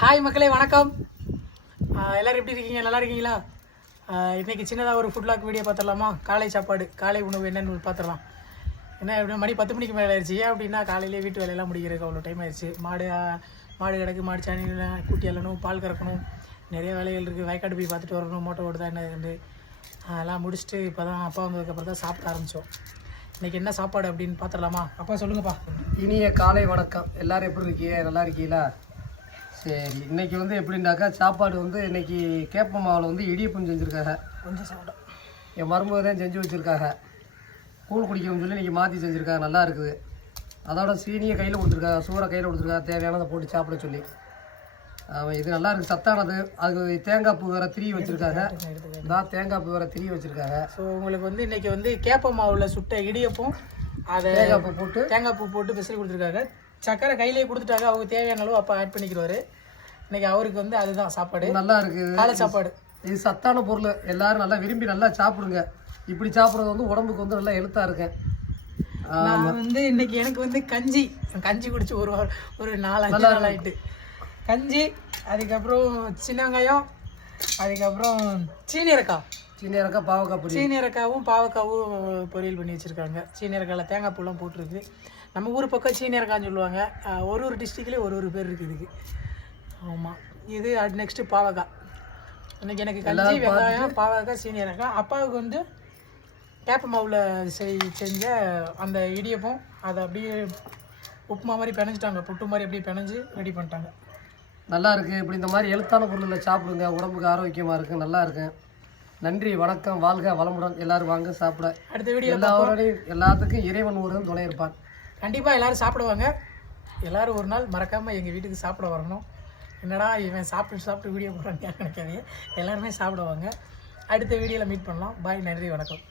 Hi மக்களே, வணக்கம். எல்லோரும் எப்படி இருக்கீங்க? நல்லா இருக்கீங்களா? இன்றைக்கி சின்னதாக ஒரு ஃபுட் லாக் வீடியோ பார்த்துடலாமா? காலை சாப்பாடு, காலை உணவு என்னென்னு பார்த்துடலாம். என்ன எப்படின்னா மணி 10 மணிக்கு மேலே ஆயிடுச்சு. ஏன் அப்படின்னா காலையிலே வீட்டு வேலையெல்லாம் முடிக்கிறதுக்கு அவ்வளோ டைம் ஆயிடுச்சு. மாடு கிடக்கு, மாடு சாணி கூட்டி அள்ளணும், பால் கறக்கணும், நிறைய வேலைகள் இருக்குது. வயக்காடு போய் பார்த்துட்டு வரணும், மோட்டை ஓடுதா என்ன அதெல்லாம் முடிச்சுட்டு இப்போ தான் அப்பா வந்ததுக்கப்புறம் தான் சாப்பிட ஆரம்பித்தோம். இன்றைக்கி என்ன சாப்பாடு அப்படின்னு பார்த்துடலாமா? அப்பா சொல்லுங்கப்பா. இனிய காலை வணக்கம். எல்லோரும் எப்படி இருக்கீங்க? நல்லா இருக்கீங்களா? சரி, இன்றைக்கி எப்படின்னாக்கா சாப்பாடு இன்றைக்கி கேப்ப மாவில் இடியப்பம் செஞ்சுருக்காங்க. கொஞ்சம் சாப்பிட்டோம். என் மருமக தான் செஞ்சு வச்சுருக்காங்க. கூழ் குடிக்கணும்னு சொல்லி இன்றைக்கி மாற்றி செஞ்சுருக்காங்க. நல்லா இருக்குது. அதோட சீனியை கையில் கொடுத்துருக்காங்க, சூறை கையில் கொடுத்துருக்காங்க, தேவையானதை போட்டு சாப்பிட சொல்லி. இது நல்லா இருக்குது, சத்தானது. அதுக்கு தேங்காய் பூ வேறு திரி வச்சுருக்காங்க. இதான் தேங்காய் பூ வேறு திரி வச்சுருக்காங்க. ஸோ உங்களுக்கு இன்றைக்கி கேப்ப மாவில் சுட்ட இடியப்பம், அதை தேங்காய் பூ போட்டு பெசரி கொடுத்துருக்காங்க. சக்கரை கையிலேயே கொடுத்துட்டாங்க. அவங்க தேவையான அளவு அப்போ ஆட் பண்ணிக்கிறாரு. இன்றைக்கி அவருக்கு அதுதான் சாப்பாடு. நல்லா இருக்குது காலை சாப்பாடு. இது சத்தான பொருள். எல்லோரும் நல்லா விரும்பி நல்லா சாப்பிடுங்க. இப்படி சாப்பிட்றது உடம்புக்கு நல்லா எழுத்தாக இருக்கேன். நான் இன்னைக்கு எனக்கு கஞ்சி குடிச்சு ஒரு 4-5 நாள் ஆகிட்டு. கஞ்சி, அதுக்கப்புறம் சின்ன வெங்காயம், அதுக்கப்புறம் சீனியரக்காய் பாவக்காவும் பொரியல் பண்ணி வச்சுருக்காங்க. சீனியரக்காயில் தேங்காய் பூலாம் போட்டிருக்கு. நம்ம ஊர் பக்கம் சீனியரக்கான்னு சொல்லுவாங்க. ஒரு டிஸ்ட்ரிக்ட்லேயும் ஒரு பேர் இருக்குது இதுக்கு. ஆமாம், இது நெக்ஸ்ட்டு பாவக்காய். இன்றைக்கி எனக்கு கஞ்சி, வெங்காயம், பாவக்காய், சீனியரக்காய். அப்பாவுக்கு கேப்ப மாவில் செஞ்ச அந்த இடியப்பம், அதை அப்படியே உப்புமா மாதிரி பிணைஞ்சிட்டாங்க. புட்டு மாதிரி அப்படியே பிணைஞ்சு ரெடி பண்ணிட்டாங்க. நல்லா இருக்குது. இப்படி இந்த மாதிரி எழுத்தான பொருளில் சாப்பிடுங்க. உடம்புக்கு ஆரோக்கியமாக இருக்குது. நல்லா இருக்கு. நன்றி, வணக்கம், வாழ்க வளமுடன். எல்லோரும் வாங்க சாப்பிட. அடுத்த வீடியோ எல்லாத்துக்கும் இறைவன் ஒருவன் துணை இருப்பான். கண்டிப்பாக எல்லோரும் சாப்பிடுவாங்க. எல்லோரும் ஒரு நாள் மறக்காமல் எங்கள் வீட்டுக்கு சாப்பிட வரணும். என்னடா இவன் சாப்பிட்டு வீடியோ போடுறான்னு நினைக்காதீங்க. எல்லாருமே சாப்பிடுவாங்க. அடுத்த வீடியோவில் மீட் பண்ணலாம். பாய், நன்றி, வணக்கம்.